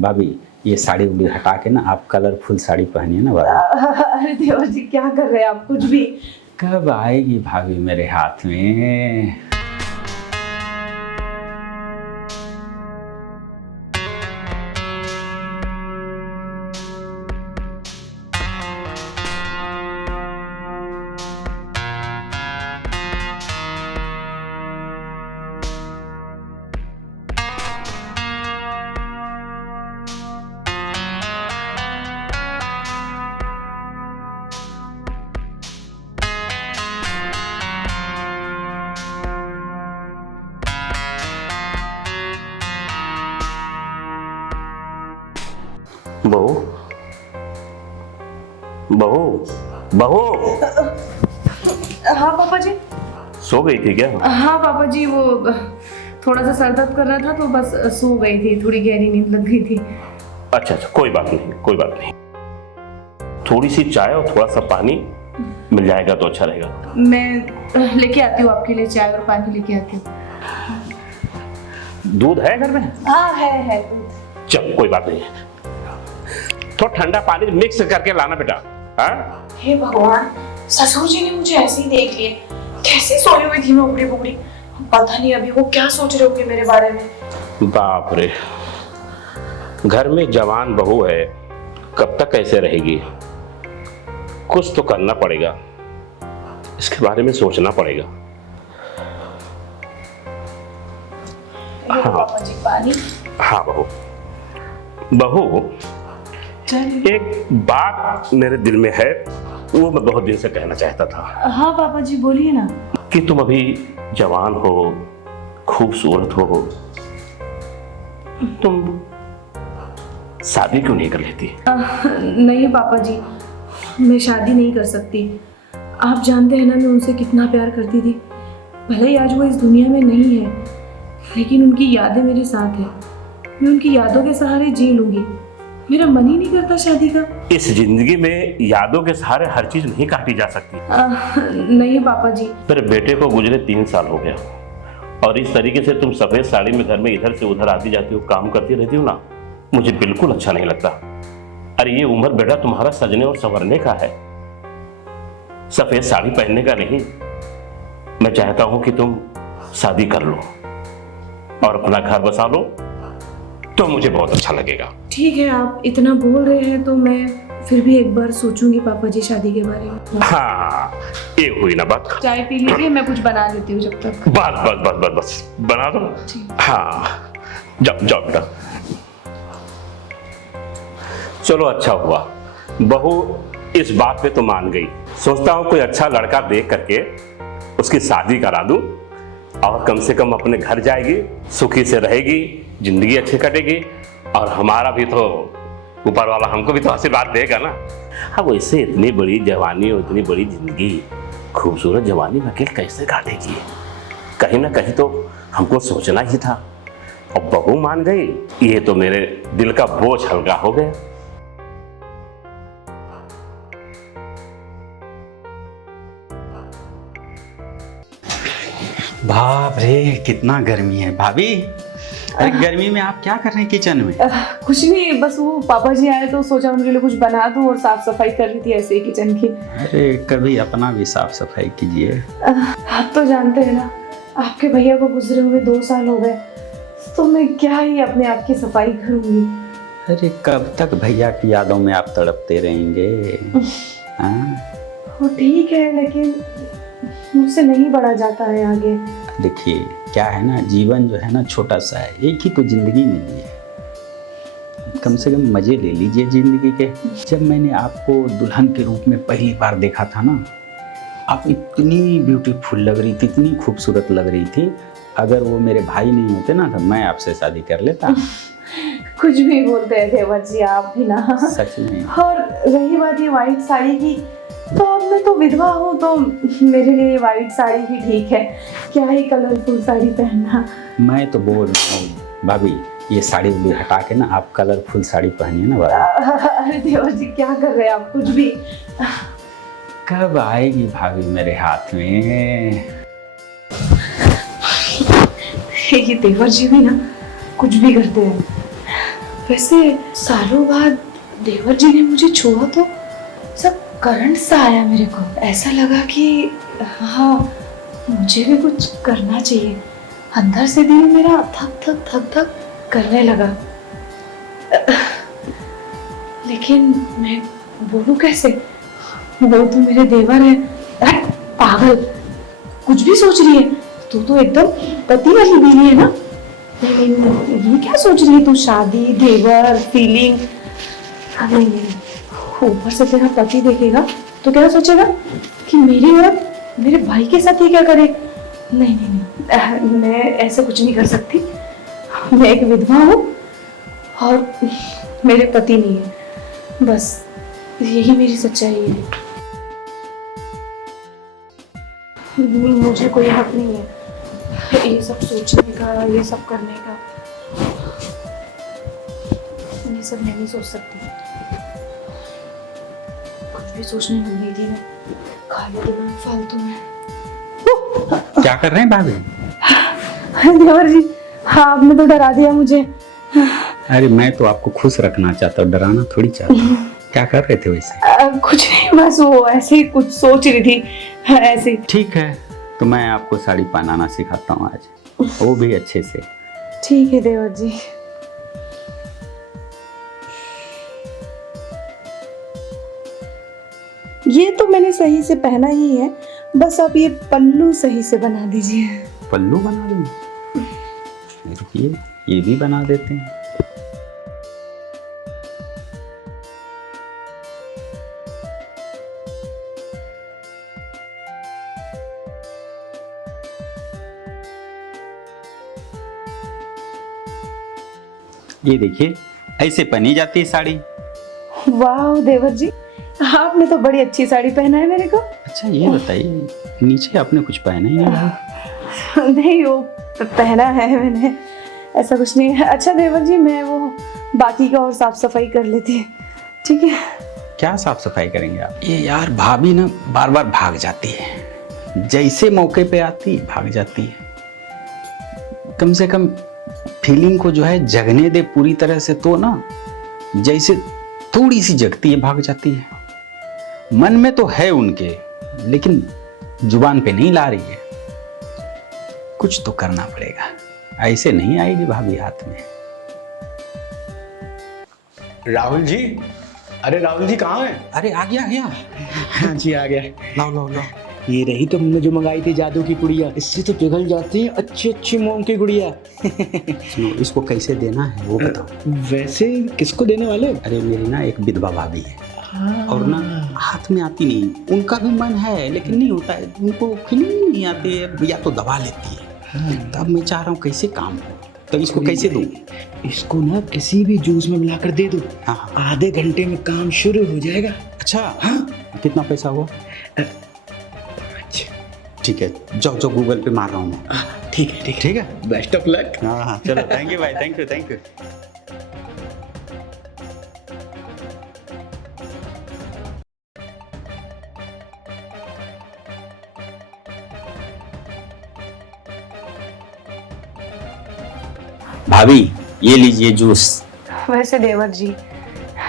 भाभी ये साड़ी उड़ी हटा के ना आप कलरफुल साड़ी पहनिए ना भाभी। अरे देवर जी क्या कर रहे हैं आप, कुछ भी। कब आएगी भाभी मेरे हाथ में? बहू बहू बहू, हाँ पापा जी। सो गई थी क्या? हाँ पापा जी, वो थोड़ा सा सर दर्द कर रहा था तो बस सो गई थी, थोड़ी गहरी नींद लग गई थी। अच्छा अच्छा, कोई बात नहीं कोई बात नहीं। थोड़ी सी चाय और थोड़ा सा पानी मिल जाएगा तो अच्छा रहेगा। मैं लेके आती हूँ आपके लिए चाय और पानी लेके आती हूँ। दूध है घर में? हाँ है। चल कोई बात नहीं, थोड़ा ठंडा पानी मिक्स करके लाना बेटा। हाँ हे भगवान, ससुर जी ने मुझे ऐसे ही देख लिए, कैसे सोई हुई थी मैं उबड़ी बुबड़ी। पता नहीं अभी वो क्या सोच रहे होंगे मेरे बारे में। बाप रे, घर में जवान बहू है, कब तक ऐसे रहेगी? कुछ तो करना पड़ेगा, इसके बारे में सोचना पड़ेगा। हाँ पापा जी पानी। हाँ बहू, बहू एक बात मेरे दिल में है, वो मैं बहुत दिन से कहना चाहता था। हाँ पापा जी बोलिए ना। कि तुम अभी जवान हो, खूबसूरत हो, तुम शादी क्यों नहीं कर लेती? नहीं पापा जी, मैं शादी नहीं कर सकती। आप जानते हैं ना मैं उनसे कितना प्यार करती थी। भले ही आज वो इस दुनिया में नहीं है, लेकिन उनकी यादें मेरे साथ हैं। मैं उनकी यादों के सहारे जी लूंगी। मेरा मन ही नहीं करता शादी का। इस जिंदगी में यादों के सहारे हर चीज नहीं काटी जा सकती। नहीं पापा जी। मेरे बेटे को गुजरे 3 साल हो गया, और इस तरीके से तुम सफेद साड़ी में घर में इधर से उधर आती जाती हो, काम करती रहती हो ना, मुझे बिल्कुल अच्छा नहीं लगता। अरे ये उम्र बेटा तुम्हारा सजने और संवरने का है, सफेद साड़ी पहनने का नहीं। मैं चाहता हूं कि तुम शादी कर लो और अपना घर बसा लो, तो मुझे बहुत अच्छा लगेगा। ठीक है, आप इतना बोल रहे हैं तो मैं फिर भी एक बार सोचूंगी पापा जी शादी के बारे में। हाँ ये हुई ना बात। चाय पी लीजिए, मैं कुछ बना लेती हूँ जब तक। बस बस बस बस बस बना दो। हाँ जाओ जाओ बेटा। चलो अच्छा हुआ, बहू इस बात पे तो मान गई। सोचता हूँ कोई अच्छा लड़का देख करके उसकी शादी करा दूं, और कम से कम अपने घर जाएगी, सुखी से रहेगी, जिंदगी अच्छी कटेगी, और हमारा भी तो ऊपर वाला हमको भी तो आशीर्वाद देगा ना। हाँ वैसे इतनी बड़ी जवानी और इतनी बड़ी जिंदगी, खूबसूरत जवानी में अकेले कैसे काटेगी? कहीं ना कहीं तो हमको सोचना ही था, और बहू मान गई, ये तो मेरे दिल का बोझ हल्का हो गया। बाप रे कितना गर्मी है भाभी। अरे गर्मी में आप क्या कर रहे हैं किचन में? कुछ नहीं, बस वो पापा जी आए तो सोचा उनके लिए कुछ बना दूं और साफ सफाई कर रही थी ऐसे ही किचन की। अरे कभी अपना भी साफ सफाई कीजिए। आप तो जानते हैं ना, आपके भैया को गुजरे हुए 2 साल हो गए, तो मैं क्या ही अपने आप की सफाई करूंगी। अरे कब तक भैया की यादों में आप तड़पते रहेंगे? हाँ? वो ठीक है, लेकिन मुझसे नहीं बढ़ा जाता है आगे। देखिए क्या है ना, जीवन जो है ना छोटा सा है, एक ही तो जिंदगी मिली है, कम से कम मजे ले लीजिए जिंदगी के। जब मैंने आपको दुल्हन के रूप में पहली बार देखा था ना, आप इतनी ब्यूटीफुल लग रही थी, इतनी खूबसूरत लग रही थी। अगर वो मेरे भाई नहीं होते ना तो मैं आपसे शादी कर लेता। कुछ भी बोलते हैं देवर जी आप भी ना। सच में। और रही बात ये व्हाइट साड़ी की, तो अब मैं तो विधवा हूँ, तो मेरे लिए व्हाइट साड़ी ही ठीक है, क्या ही कलरफुल साड़ी पहनना। मैं तो बोल रहा हूँ भाभी, ये साड़ी उड़ी हटा के ना आप कलरफुल साड़ी पहनिए ना भाभी। अरे देवर जी क्या कर रहे हैं आप, कुछ भी। कब आएगी भाभी मेरे हाथ में? ये देवर जी भी ना कुछ भी करते हैं। वैसे सालों बाद देवर जी ने मुझे छुआ तो सब करंट सा आया मेरे को। ऐसा लगा कि हाँ, मुझे भी कुछ करना चाहिए। अंदर से दिल मेरा धक धक धक धक करने लगा। लेकिन मैं बोलूं कैसे? वो तो मेरे देवर है। पागल, कुछ भी सोच रही है तू तो एकदम पति वाली बीवी है ना। नहीं नहीं, ये क्या सोच रही है तू? शादी, देवर, फीलिंग। नहीं नहीं, ऊपर से तेरा पति देखेगा तो क्या सोचेगा कि मेरी औरत मेरे भाई के साथ ये क्या करे। नहीं नहीं नहीं, मैं ऐसे कुछ नहीं कर सकती। मैं एक विधवा हूँ और मेरे पति नहीं है, बस यही मेरी सच्चाई है। मुझे कोई हक नहीं है ये सब सोचने का, ये सब करने का। ये सब मैं नहीं सोच सकती। कुछ भी सोचने लग गई थी मैं, खाली दिमाग फालतू में। क्या कर रहे हैं भाभी? देवर जी, हाँ आपने तो डरा दिया मुझे। अरे मैं तो आपको खुश रखना चाहता हूँ, डराना थोड़ी चाहता हूँ। क्या कर रहे थे वैसे? कुछ नहीं, बस वो ऐसे ही कुछ सोच रही थी, ऐसे। ठीक है, तो मैं आपको साड़ी पहनाना सिखाता हूँ आज, वो भी अच्छे से। ठीक है देवर जी। ये तो मैंने सही से पहना ही है, बस आप ये पल्लू सही से बना दीजिए। पल्लू बना देंगे? रुकिए, ये भी बना देते हैं। ये देखिए, ऐसे पहनी जाती है साड़ी। वाह देवर जी, आपने तो बड़ी अच्छी साड़ी पहना है मेरे को। अच्छा ये बताइए, नीचे आपने कुछ पहना ही नहीं? नहीं, वो पहना है मैंने, ऐसा कुछ नहीं है। अच्छा देवर जी, मैं वो बाकी का और साफ सफाई कर लेती है, ठीक है? क्या साफ सफाई करेंगे आप? ये यार भाभी ना बार बार भाग जाती है, जैसे मौके पे आती भाग जाती है। कम से कम फीलिंग को जो है जगने दे पूरी तरह से, तो ना जैसे थोड़ी सी जगती है भाग जाती है। मन में तो है उनके, लेकिन जुबान पे नहीं ला रही है। कुछ तो करना पड़ेगा, ऐसे नहीं आएगी भाभी हाथ में। राहुल जी, अरे राहुल जी कहाँ हैं? अरे आ गया। हाँ जी आ गया। लाओ लाओ लाओ। ये रही तो हमने जो मंगाई थी जादू की गुड़िया। इससे तो पिघल जाती है अच्छी अच्छी मोम की गुड़िया। सुनो, इसको कैसे देना है वो बताओ। वैसे किसको देने वाले? अरे मेरी ना एक विधवा भाभी है, और ना हाथ में आती नहीं। उनका भी मन है लेकिन नहीं होता है, उनको फीलिंग नहीं आती है, या तो दबा लेती है। तब मैं चाह रहा हूँ कैसे काम हो, तो इसको कैसे दूँ? इसको ना किसी भी जूस में मिलाकर दे दो। हाँ, आधे घंटे में काम शुरू हो जाएगा। अच्छा हाँ, कितना पैसा हुआ? ठीक है, जो गूगल पे मार रहा हूँ मैं। ठीक है ठीक है, बेस्ट ऑफ लक। हाँ चलो, थैंक यू भाई, थैंक यू। भाभी ये लीजिए जूस। वैसे देवर जी,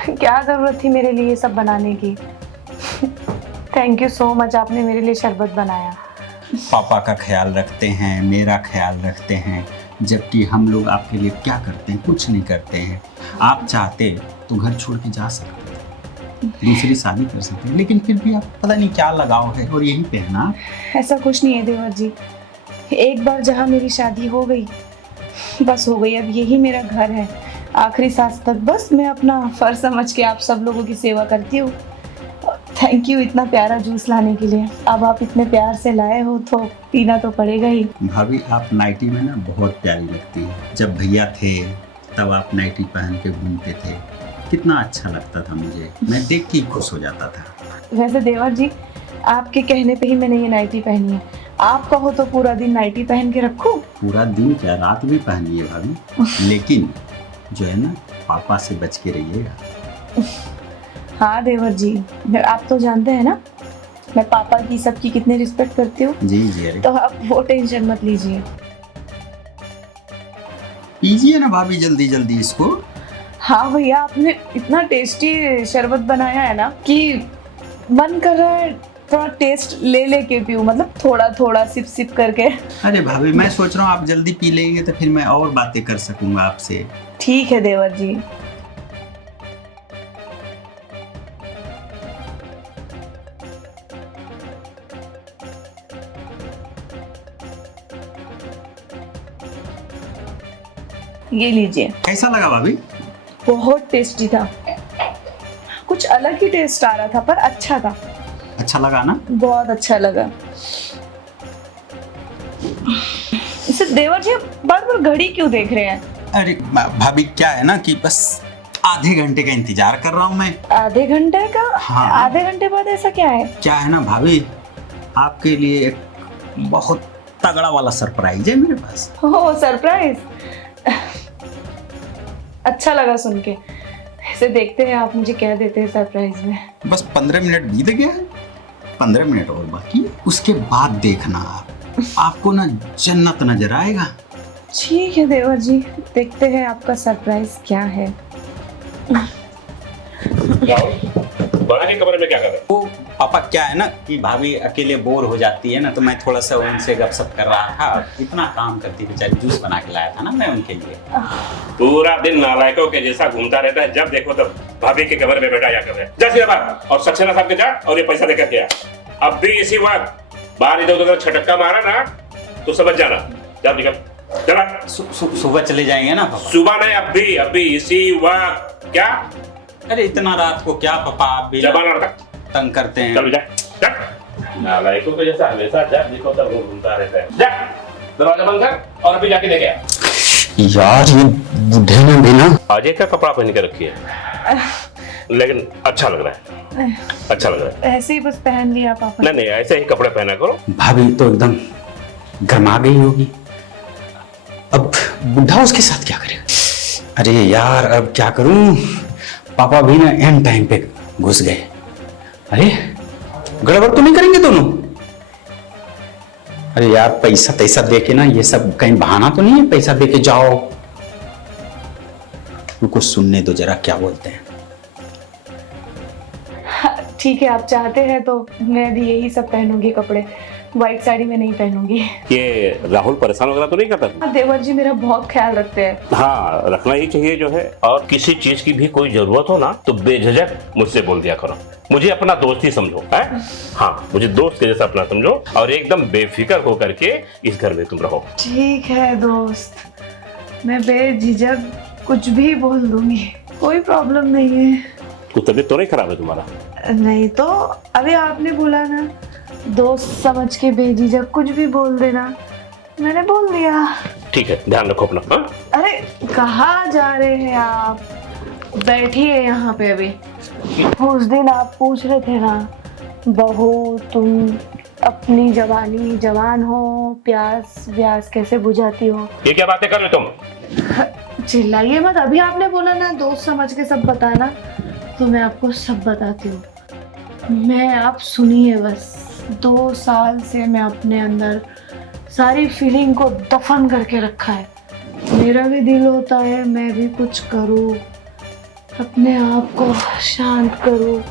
क्या जरूरत थी मेरे लिए सब बनाने की? थैंक यू सो मच, आपने मेरे लिए शरबत बनाया। पापा का ख्याल रखते हैं, मेरा ख्याल रखते हैं, जबकि हम लोग आपके लिए क्या करते हैं? कुछ नहीं करते हैं। आप चाहते तो घर छोड़ के जा सकते हैं, दूसरी शादी कर सकते हैं, लेकिन फिर भी आप पता नहीं क्या लगाव है और यही पहना। ऐसा कुछ नहीं है देवर जी, एक बार जहाँ मेरी शादी हो गई बस हो गई। अब यही मेरा घर है, आखिरी सांस तक बस मैं अपना फर्ज समझ के आप सब लोगों की सेवा करती हूँ। थैंक यू इतना प्यारा जूस लाने के लिए। अब आप इतने प्यार से लाए हो तो पीना तो पड़ेगा ही। भाभी आप नाइटी में ना बहुत प्यारी लगती है। जब भैया थे तब आप नाइटी पहन के घूमते थे, कितना अच्छा लगता था मुझे, मैं देख के खुश हो जाता था। वैसे देवर जी, आपके कहने पे ही मैंने ये नाइटी पहनी है। आप कहो तो पूरा दिन नाइटी पहन के रखो। पूरा दिन क्या, रात भी पहनिए भाभी, लेकिन जो है ना पापा से बच के रहिएगा। हाँ देवर जी, आप तो जानते हैं ना मैं पापा की सबकी कितनी रिस्पेक्ट करती हूँ। जी जी। अरे तो आप वो टेंशन मत लीजिए। पीजिए ना भाभी जल्दी जल्दी इसको। हाँ भैया, आपने इतना टेस्टी शरबत बनाया है ना कि मन कर रहा है थोड़ा टेस्ट ले लेके पीऊँ, मतलब थोड़ा थोड़ा सिप सिप करके। अरे भाभी, मैं सोच रहा हूँ आप जल्दी पी लेंगे तो फिर मैं और बातें कर सकूंगा आपसे। ठीक है देवर जी। ये लीजिए। कैसा लगा भाभी? बहुत टेस्टी था, कुछ अलग ही टेस्ट आ रहा था पर अच्छा था। अच्छा लगा ना? बहुत अच्छा लगा। इसे देवर जी बार बार घड़ी क्यों देख रहे हैं? अरे भाभी, क्या है ना कि बस आधे घंटे का इंतजार कर रहा हूँ मैं। आधे घंटे का? हाँ। आधे घंटे बाद ऐसा क्या है? क्या है ना भाभी, आपके लिए एक बहुत तगड़ा वाला सरप्राइज है मेरे पास। ओह सरप्राइज, अच्छा लगा सुन के। ऐसे देखते हैं आप मुझे क्या देते हैं सरप्राइज में। बस 15 मिनट बीत गया है, 15 मिनट और बाकी, उसके बाद देखना आपको ना जन्नत नजर आएगा। ठीक है देवर जी, देखते हैं आपका सरप्राइज क्या है। बड़ा के कमरे में क्या कर रहे वो पापा, क्या है ना कि भाभी अकेले बोर हो जाती है ना, तो मैं थोड़ा सा उनसे गपशप कर रहा था। इतना काम करती बेचारी, जूस बना के लाया था ना मैं उनके लिए। पूरा दिन नालायकों के जैसा घूमता रहता है, जब देखो तब भाभी के कमरे में बैठा या कर रहे हैं। जा सीधा बाहर और सक्सेना साहब के जा और ये पैसा देकर के आ। अब भी इसी वक्त बाहर इधर उधर छटक्का मारा ना तो समझ जाना। जा निकल, चला। सुबह चले जाएंगे ना पापा? सुबह नहीं, अभी इसी वक्त। क्या? अरे इतना रात को क्या पापा, आप भी जबान रखा, तंग करते हैं। चलो जा, जा। नालायकों के जैसा हमेशा जब देखो तब वो घूमता रहता है। जा, दरवाजा बंद कर और अभी जाके देखे आ। यार ये बुढ़े ने भी ना अजय का कपड़ा पहन के रखी है, लेकिन अच्छा लग रहा है, अच्छा लग रहा है। ऐसे ही बस पहन लिया पापा। नहीं, ऐसे ही कपड़े पहना करो। भाभी तो एकदम गरमा गई होगी। अब बुढ़ा उसके साथ क्या करेगा? अरे यार अब क्या करूं, पापा भी ना एंड टाइम पे घुस गए। अरे गड़बड़ तो नहीं करेंगे दोनों? अरे यार पैसा तैसा दे के ना, ये सब कहीं बहाना तो नहीं है पैसा दे के जाओ? उनको सुनने दो जरा क्या बोलते हैं। ठीक है, आप चाहते हैं तो मैं भी यही सब पहनूंगी कपड़े, व्हाइट साड़ी में नहीं पहनूंगी। ये राहुल परेशान वगैरह तो नहीं करता? हाँ, देवर जी मेरा बहुत ख्याल रखते हैं। हाँ, रखना ही चाहिए जो है। और किसी चीज की भी कोई जरूरत हो ना तो बेझिझक मुझसे बोल दिया करो। मुझे अपना दोस्त ही समझो, है? हाँ, मुझे दोस्त के जैसा अपना समझो और एकदम बेफिक्र होकर के इस घर में तुम रहो। ठीक है दोस्त, मैं बेझिझक कुछ भी बोल दूंगी, कोई प्रॉब्लम नहीं है। कुछ तबीयत तो नहीं खराब है तुम्हारा? नहीं तो अभी आपने बोला ना, दोस्त समझ के बेझिझक कुछ भी बोल देना, मैंने बोल दिया। ठीक है, ध्यान रखो अपना। हाँ? अरे कहाँ जा रहे हैं आप? बैठिए यहाँ पे। अभी उस दिन आप पूछ रहे थे ना, बहू तुम अपनी जवान हो, प्यास व्यास कैसे बुझाती हो। ये क्या बातें कर रहे तुम? चिल्लाइए मत, अभी आपने बोला ना दोस्त समझ के सब बताना, तो मैं आपको सब बताती हूँ। मैं, आप सुनिए बस। 2 साल से मैं अपने अंदर सारी फीलिंग को दफन करके रखा है। मेरा भी दिल होता है मैं भी कुछ करूँ, अपने आप को शांत करूँ।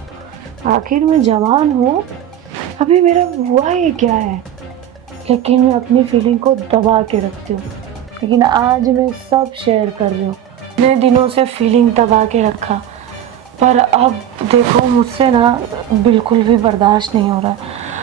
आखिर मैं जवान हूँ, अभी मेरा हुआ ही क्या है, लेकिन मैं अपनी फीलिंग को दबा के रखती हूँ। लेकिन आज मैं सब शेयर कर रही हूँ। इतने दिनों से फीलिंग दबा के रखा, पर अब देखो मुझसे ना बिल्कुल भी बर्दाश्त नहीं हो रहा।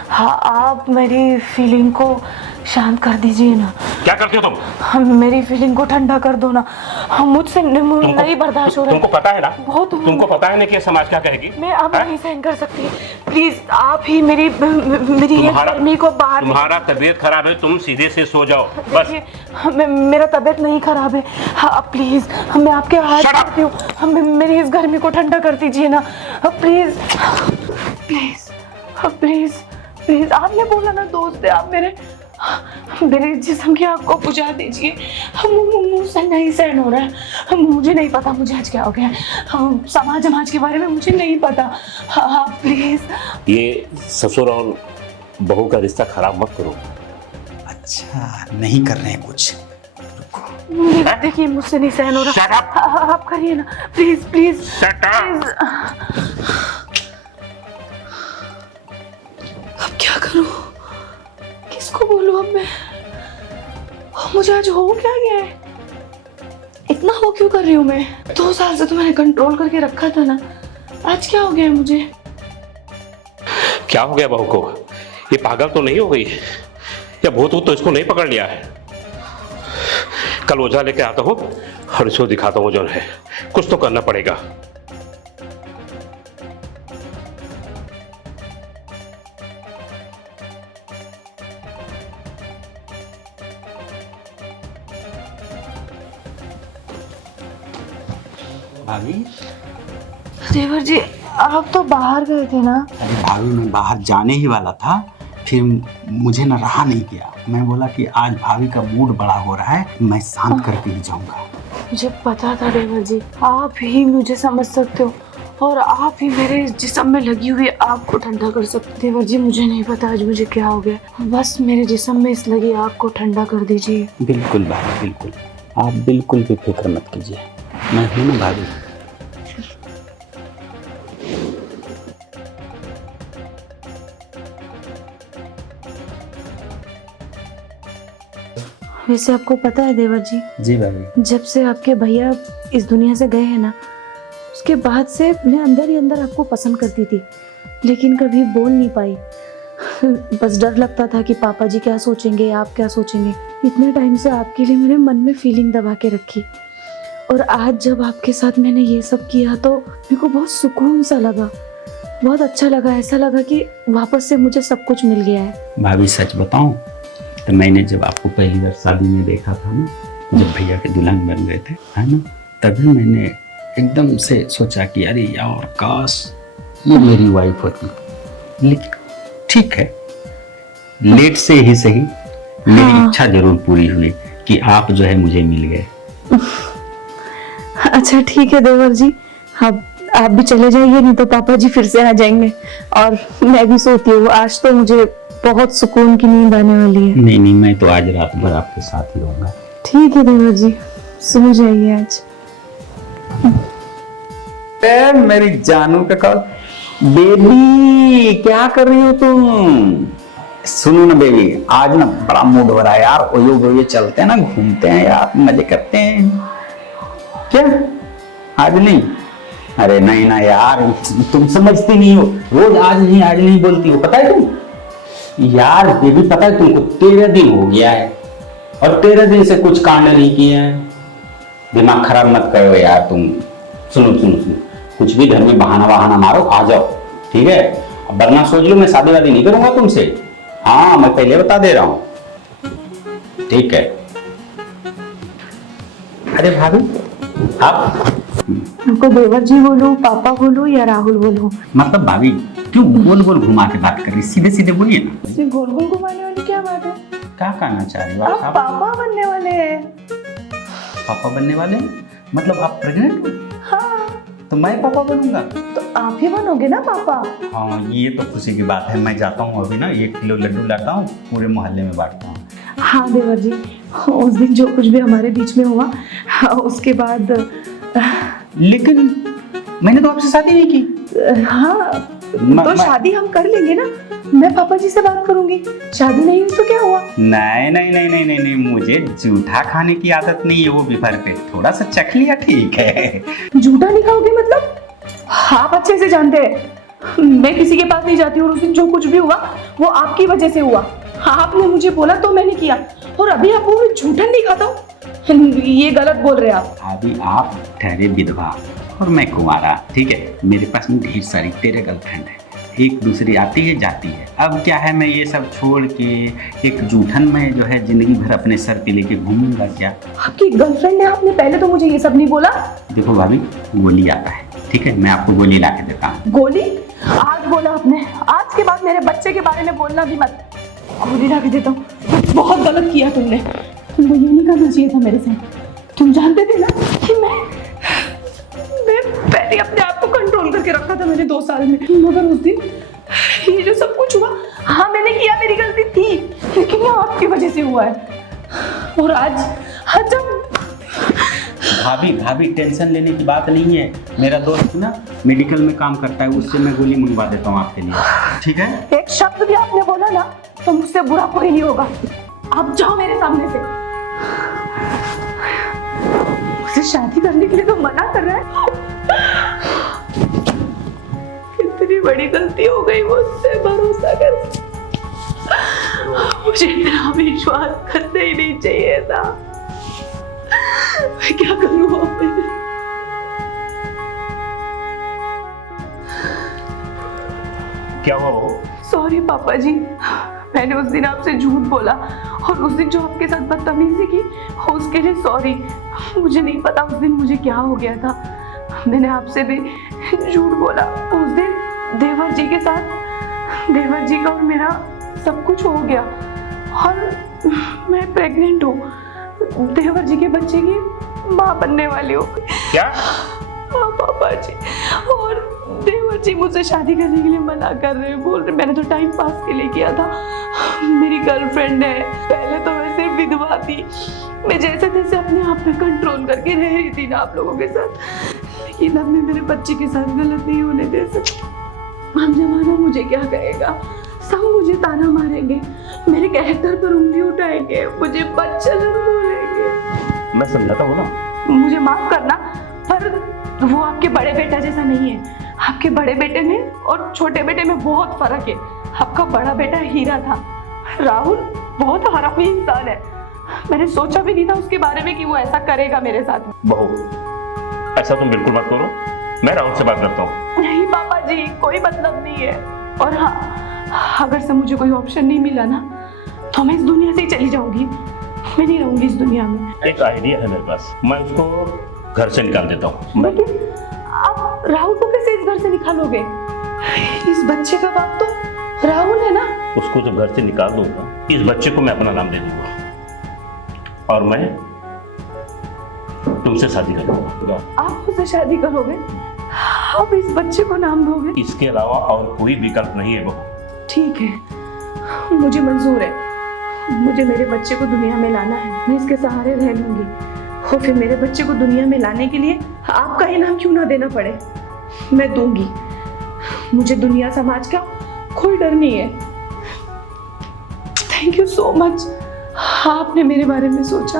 हाँ, आप मेरी फीलिंग को शांत कर दीजिए ना। क्या करते हो तुम? हम, मेरी फीलिंग को ठंडा कर दो ना। हम, मुझसे नहीं बर्दाश्त हो रहा है। तुमको पता है ना, बहुत तुमको पता है ना कि समाज क्या कहेगी? मैं अब नहीं सहन कर सकती। प्लीज आप ही मेरी ये गर्मी को बाहर। तुम्हारा तबीयत खराब है, तुम सीधे से सो जाओ बस। मेरा तबीयत नहीं खराब है। हाँ प्लीज, मैं आपके हाथ जोड़ती हूँ, मेरी इस गर्मी को ठंडा कर दीजिए ना प्लीज प्लीज प्लीज प्लीज। आपने बोला ना दोस्त है, आप मेरे जिस्म की आग को बुझा दीजिए। मुझसे नहीं सहन हो रहा है। मुझे नहीं पता मुझे आज क्या हो गया। समाज के बारे में मुझे नहीं पता। हाँ प्लीज। ये ससुर और बहू का रिश्ता खराब मत करो। अच्छा नहीं कर रहे हैं कुछ, रुको। देखिए मुझसे नहीं सहन हो रहा। Shut up! आप करिए ना, प्लीज प्लीज Shut up! अब क्या करूं, किसको बोलूं अब मैं? मुझे आज हो क्या गया है, इतना हो क्यों कर रही हूँ मैं? 2 साल से तो मैंने कंट्रोल करके रखा था ना, आज क्या हो गया है मुझे? क्या हो गया बहू को? ये पागल तो नहीं हो गई या भूत तो इसको नहीं पकड़ लिया है? कल ओझा लेके आता हूँ और इसको दिखाता हूँ जो है, कुछ तो करना पड़ेगा। भाभी, देवर जी आप तो बाहर गए थे ना? अरे भाभी मैं बाहर जाने ही वाला था, फिर मुझे ना रहा नहीं गया। मैं बोला कि आज भाभी का मूड बड़ा हो रहा है, मैं शांत करके ही जाऊंगा। मुझे पता था देवर जी, आप ही मुझे समझ सकते हो और आप ही मेरे जिस्म में लगी हुई आग को ठंडा कर सकते। देवर जी मुझे नहीं पता आज मुझे क्या हो गया, बस मेरे जिस्म में इस लगी आग को ठंडा कर दीजिए। बिल्कुल भाभी बिल्कुल, आप बिल्कुल भी फिक्र मत कीजिए, मैं हूँ ना भाभी। वैसे आपको पता है देवर जी, जी भाभी। जब से आपके भैया इस दुनिया से गए हैं ना, उसके बाद से मैं अंदर ही अंदर आपको पसंद करती थी, लेकिन कभी बोल नहीं पाई। बस डर लगता था कि पापा जी क्या सोचेंगे, आप क्या सोचेंगे। इतने टाइम से आपके लिए मैंने मन में फीलिंग दबा के रखी, और आज जब आपके साथ मैंने ये सब किया तो मेरे को बहुत सुकून सा लगा, बहुत अच्छा लगा। ऐसा लगा कि वापस से मुझे सब कुछ मिल गया है। भाभी सच बताऊं तो मैंने जब आपको पहली बार शादी में देखा था ना, जब भैया के दुल्हन बन गए थे, है ना, तभी मैंने एकदम से सोचा कि अरे यार काश ये मेरी वाइफ होती। लेकिन ठीक है, लेट से ही सही मेरी इच्छा जरूर पूरी हुई कि आप जो है मुझे मिल गए। अच्छा ठीक है देवर जी, अब आप भी चले जाइए, नहीं तो पापा जी फिर से आ जाएंगे और मैं भी सोती हूँ। आज तो मुझे बहुत सुकून की नींद आने वाली है। नहीं नहीं, मैं तो आज रात भर आपके साथ ही रहूंगा। ठीक है देवर जी, सो जाइए आज। मेरी जानू का कॉल। बेबी क्या कर रही हो तुम? सुनो ना बेबी, आज ना बड़ा मूड हो रहा है यार, ओयो बोयो चलते हैं ना, घूमते हैं यार, मजे करते हैं। क्या आज नहीं? अरे नहीं ना यार, तुम समझती नहीं हो, रोज आज नहीं बोलती हो, पता है तुम यार। बेबी पता है तुमको 13 दिन हो गया है और 13 दिन से कुछ कांड नहीं किए हैं। दिमाग खराब मत करो यार तुम। सुनो, कुछ भी घर में बहाना मारो, आ जाओ, ठीक है? अब वरना सोच लो मैं शादी वादी नहीं करूंगा तुमसे। हाँ मैं पहले बता दे रहा हूं, ठीक है? अरे भाभी आप आपको देवर जी बोलूं, पापा बोलूं या राहुल बोलूं? मतलब भाभी क्यों गोल गोल घुमा के बात कर रही, सीधे सीधे बोलिए ना। इसमें गोल गोल घुमाने वाली क्या बात है? क्या कहना चाह रही हो आप आप? पापा बनने वाले हैं। पापा बनने वाले हैं? मतलब आप प्रेग्नेंट हो? हाँ, तो मैं पापा बनूंगा? तो आप ही बनोगे ना पापा। हाँ ये तो खुशी की बात है। मैं जाता हूँ अभी ना, 1 किलो लड्डू लाता हूँ, पूरे मोहल्ले में बांटता हूँ। हाँ देवर जी, उस दिन जो कुछ भी हमारे बीच में हुआ, उसके बाद लेकिन मैंने तो आपसे शादी नहीं की। हाँ तो शादी हम कर लेंगे ना, मैं पापा जी से बात करूंगी। शादी नहीं हुई तो क्या हुआ? नहीं, मुझे जूठा खाने की आदत नहीं है, वो भी भर पेट थोड़ा सा चख लिया, ठीक है। झूठा नहीं खाओगे मतलब? आप अच्छे से जानते हैं मैं किसी के पास नहीं जाती हूँ, और उस दिन जो कुछ भी हुआ वो आपकी वजह से हुआ। आपने मुझे बोला तो मैंने किया, और अभी आप बोल रहे झूठा नहीं खाता हूँ, ये गलत बोल रहे हैं आप। अभी आप ठहरे विधवा और मैं कुंवारा, ठीक है? मेरे पास में ढेर सारी तेरे गर्लफ्रेंड है, एक दूसरी आती है जाती है। अब क्या है, मैं ये सब छोड़ के एक जूठन में जो है जिंदगी भर अपने सर पे लेके घूमूंगा क्या? आपकी गर्लफ्रेंड है, आपने पहले तो मुझे ये सब नहीं बोला। देखो भाभी, गोली आता है, ठीक है? मैं आपको गोली ला के देता हूँ। गोली? आज बोला आपने, आज के बाद मेरे बच्चे के बारे में बोलना भी मत। गोली ला के देता हूँ। बहुत गलत किया तुमने, तुमको ये नहीं करना चाहिए था मेरे साथ। तुम जानते थे ना कि मैं पहले अपने आप को कंट्रोल करके रखा था मैंने 2 साल में, मगर उस दिन ये जो सब कुछ हुआ, हाँ मैंने किया, मेरी गलती थी, लेकिन ये आपकी वजह से हुआ है। और आज जब भाभी भाभी टेंशन लेने की बात नहीं है। मेरा दोस्त ना मेडिकल में काम करता है, उससे मैं गोली मंगवा देता हूँ आपके लिए, ठीक है? एक शब्द भी आपने बोला ना तो मुझसे बुरा कोई नहीं होगा। आप जाओ मेरे सामने से। मुझसे शादी करने के लिए तो मना कर रहा है। कितनी बड़ी गलती हो गई मुझसे भरोसा कर। मुझे इतना विश्वास करना ही नहीं चाहिए था। मैं क्या करूं अब? क्या हुआ बहू? सॉरी पापा जी, मैंने उस दिन आपसे झूठ बोला और उस दिन जो आपके साथ बदतमीजी की उसके लिए सॉरी। मुझे नहीं पता उस दिन मुझे क्या हो गया था। मैंने आपसे भी झूठ बोला। उस दिन देवर जी के साथ देवर जी का और मेरा सब कुछ हो गया और मैं प्रेग्नेंट हूँ। देवर जी के बच्चे की माँ बनने वाली हूँ। क्या? हाँ पापा जी, और देवर जी मुझसे शादी करने के लिए मना कर रहे हैं, बोल रहे मैंने तो टाइम पास के लिए किया था। मेरी गर्लफ्रेंड है। पहले तो मैं सिर्फ विधवा थी, मैं जैसे तैसे अपने आप पे कंट्रोल करके रह रही थी ना आप लोगों के साथ, लेकिन अब मैं मेरे बच्चे के साथ गलत नहीं होने दे सकती। अब जमाना मुझे क्या कहेगा, सब मुझे ताना मारेंगे, मेरे कैरेक्टर पर उंगली उठाएंगे, मुझे बच्चन बोलेंगे। मैं समझाता हूँ ना। मुझे माफ करना, पर वो आपके बड़े बेटा जैसा नहीं है। आपके बड़े बेटे में और छोटे बेटे में बहुत फर्क है। आपका बड़ा बेटा हीरा था, राहुल बहुत हरामी इंसान है। मैंने सोचा भी नहीं था उसके बारे में कि वो ऐसा करेगा मेरे साथ। बहू, ऐसा तुम बिल्कुल मत करो, मैं राहुल से बात करता हूँ। नहीं पापा जी, कोई मतलब नहीं है। और हाँ, अगर से मुझे कोई ऑप्शन नहीं मिला ना तो मैं इस दुनिया से ही चली जाऊंगी। मैं नहीं रहूंगी इस दुनिया में। एक आइडिया है मेरे पास, मैं उसको घर से निकाल देता हूँ। लेकिन आप राहुल को कैसे इस घर से निकालोगे? इस बच्चे का बाप तो राहुल है ना। उसको जब घर से निकाल दूंगा, इस बच्चे को मैं अपना नाम दे दूंगा और मैं तुमसे शादी करूंगा। आप मुझसे शादी करोगे? आप इस बच्चे को नाम दोगे? इसके अलावा और कोई विकल्प नहीं है बहू। ठीक है, मुझे मंजूर है। मुझे मेरे बच्चे को दुनिया में लाना है, मैं इसके सहारे रह लूंगी। और फिर मेरे बच्चे को दुनिया में लाने के लिए आपका ही नाम क्यों ना देना पड़े, मैं दूंगी। मुझे दुनिया समाज का कोई डर नहीं है। थैंक यू सो मच, आपने मेरे बारे में सोचा।